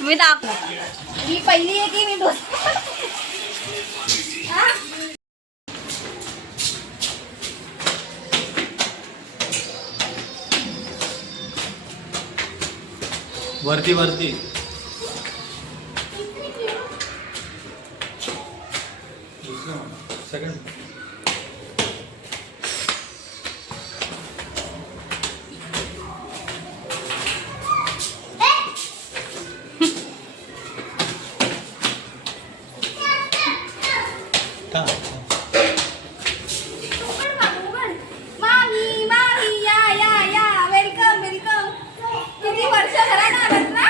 मी दाख ही पहिली आहे की मी दोन वरती वरती सेकंड मामी मामी या या या वेलकम वेलकम किती वर्ष घरात आलात ना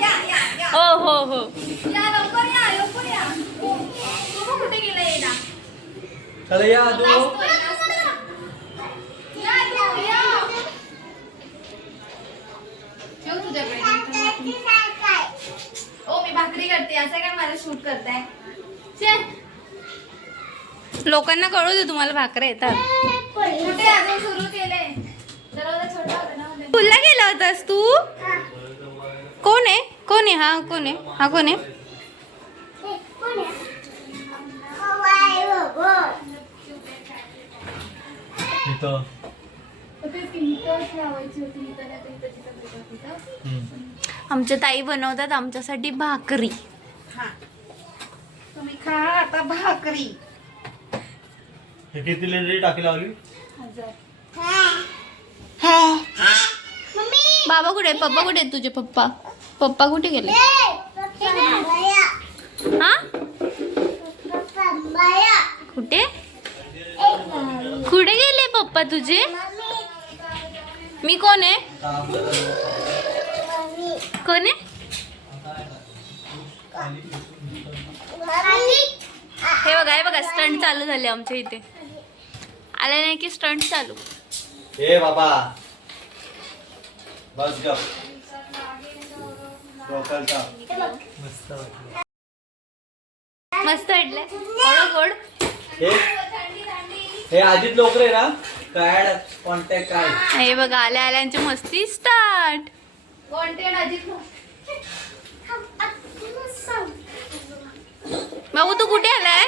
या या या हो हो हो या लवकर या लवकर या तू कुठे गेला येणार चला या आदू या तू, या. ठेव तुझ्याकडे ओ मी भाकरी करते. असं काय मला शूट करताय? चल. लोकांना कळू दे तुम्हाला भाकऱ्या येतात. कुठे अजून सुरू केले दरवाजा छोटा होता ना म्हणून. पुल्ला गेला होतास तू? कोण आहे? कोण आहे? हा कोण आहे? हा कोण आहे इथं तेच की इथंच लावायची होती इथं नाही तर इथं तिथं तिथं तिथं. हम्म. आमच्या ताई बनवतात आमच्यासाठी भाकरी. हा. तुम्ही खा आता भाकरी. हे किती लिटर टाकी लावली? हजार. बाबा कुठे आहे? पप्पा कुठे आहेत तुझे पप्पा? पप्पा कुठे गेले? हा? कुठे? पप्पा तुझे? मी कोण आहे? कोण आहे? हे बघा हे बघा स्टंट चालू झाले आमच्या इथे. आले नाही की स्टंट चालू? ए बाबा. बस मस्त वाटलं. गोड गोड हे हे अजित लोकरे ना? कॉन्टॅक्ट काय हे बघा आल्या आल्यांची मस्ती स्टार्ट कॉन्टेंट अजित बाबू तू कुठे आलाय?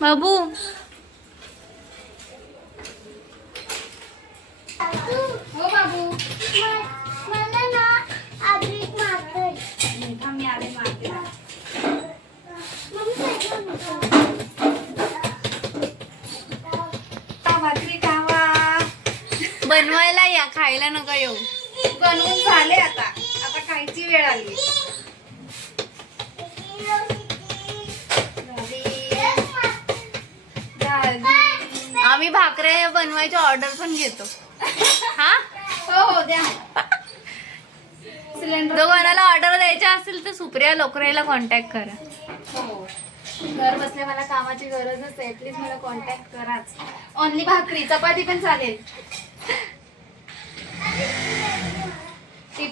बाबू. हो बाबू. थांब खायला नका येऊ. बनवून झाले आता. आता खायची वेळ आली. आम्ही भाकऱ्या बनवायची ऑर्डर पण घेतो. हा? हो हो द्या. सिलेंडर. जो कोणाला ऑर्डर द्यायच्या असेल तर सुप्रिया लोकराईला कॉन्टॅक्ट करा. हो. घर बसल्या मला कामाची गरजच आहे. प्लीज मला कॉन्टॅक्ट कराच. ओनली भाकरी. चपाती पण चालेल.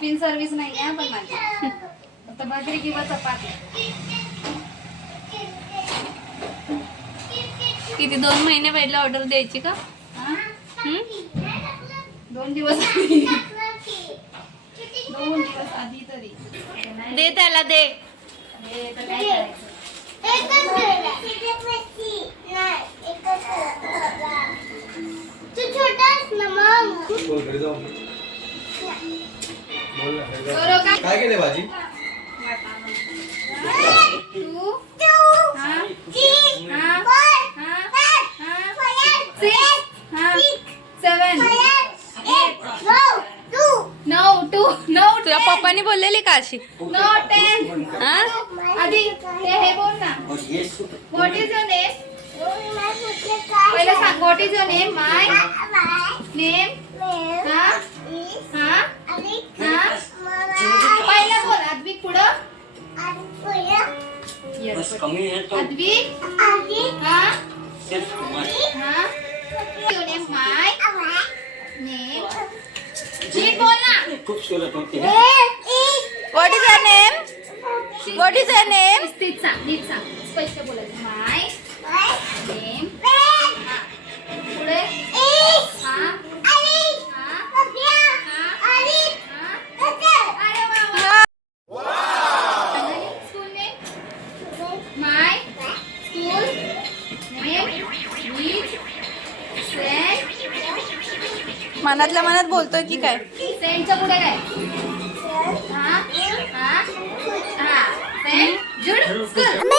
टिफिन सर्व्हिस नाही आहे पण माझी. फक्त भाकरी किंवा चपाती. किती दोन महिने पहिले ऑर्डर द्यायची का? हा? दोन दिवस आधी. दोन दिवस आधी तरी. दे त्याला दे. हे तर काय केले भाजी? तुझ्या पप्पानी बोललेली का अशी? नो टेन हा? आधी हे हे बोल ना. व्हॉट इज युअर नेम पहिलं सांग what is your name my name what is a name तेच सांग नीट माय नेम मनातल्या मनात बोलतोय की काय? सेंटच्या पुढे काय? हा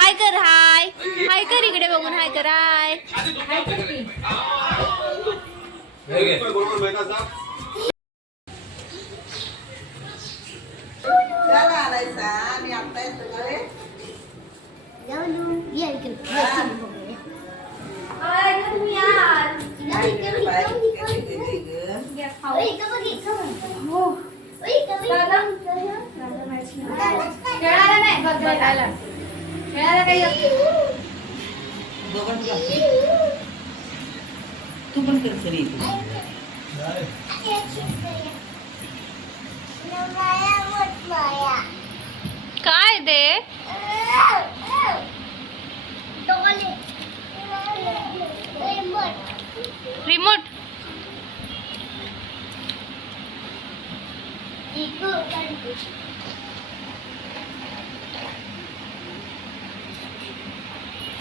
हाय कर हाय हाय कर इकडे बघून हाय कर हाय खेळायला नाही बघ बघायला खेळायला काही असतं. तू पण कर सरी काय ते रिमोट.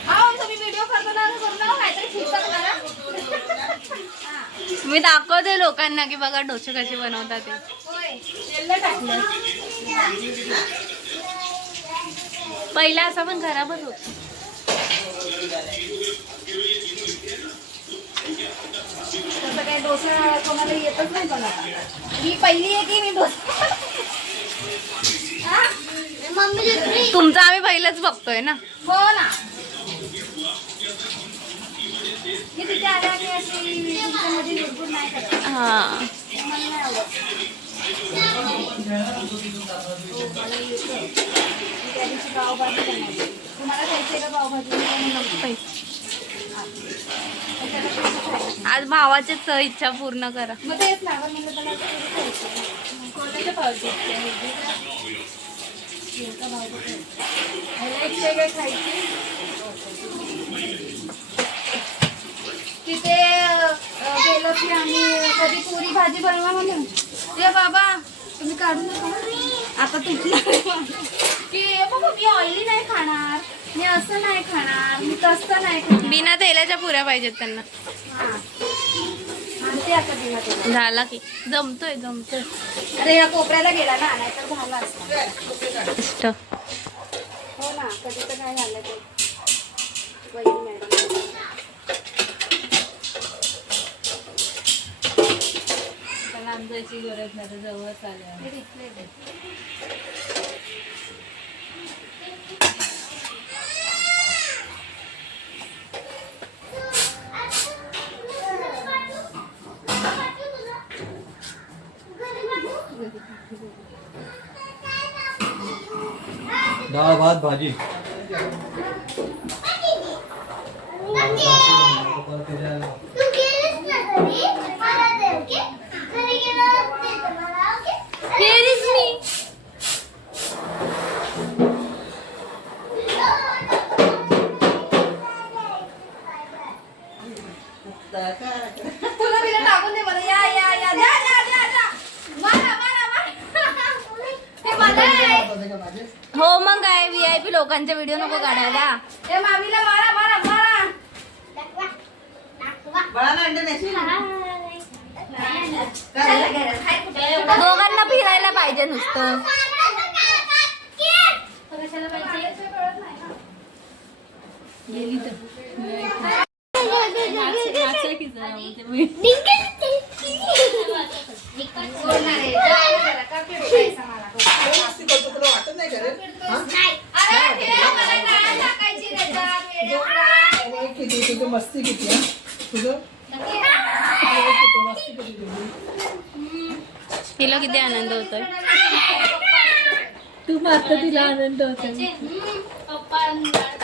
अहो, तुम्ही व्हिडिओ करताना असं करू नका, काहीतरी शिकता तुम्हाला. मी दाखवते लोकांना की बघा डोसे कसे बनवतात ते. पहिला असा पण खराबच होत तसं काही डोसा कोणाला येतच नाही ही पहिली आहे की मी डोसा हा? तुमचं आम्ही पहिलंच बघतोय ना हो ना पै- आज भावाची च इच्छा पूर्ण करा. खायचं? की आम्ही कधी पुरी भाजी बनवा म्हणून. ते बाबा तुम्ही काढू नका आता तुझी की "ए बाबा मी ऑइली नाही खाणार. मी असं नाही खाणार. मी तसं नाही खाणार. बिना तेलाच्या पुऱ्या पाहिजेत त्यांना. हा. आणते आता बिना तेलाच्या. झाला की. जमतोय जमतोय. अरे या कोपऱ्याला गेला ना नाहीतर झाला असता. इष्ट. हो ना कधी तर काय झालं ते. आमच्याची गरज नाही जवळच आल्या. डाळ भात भाजी. तू गेलीस ना घरी? तुला बिलं टाकून दे मला या या या द्या द्या द्या द्या मारा मारा मारा मला आहे. हो मग काय व्ही आय पी लोकांचे व्हिडिओ नको काढायला ए मामीला मारा मारा मारा चला घरात. हाय कुठे? दोघांना फिरायला पाहिजे नुसतं कशाला पाहिजे? गेली तर बोलणार आहे. जाऊ जरा. का पिडतायसा मला? अरे, ठेव, मला डाळ टाकायची किती तुझं मस्ती किती हा तुझं मस्ती किती तिला किती आनंद होतोय. तू मारता तिला आनंद होतो पप्पा.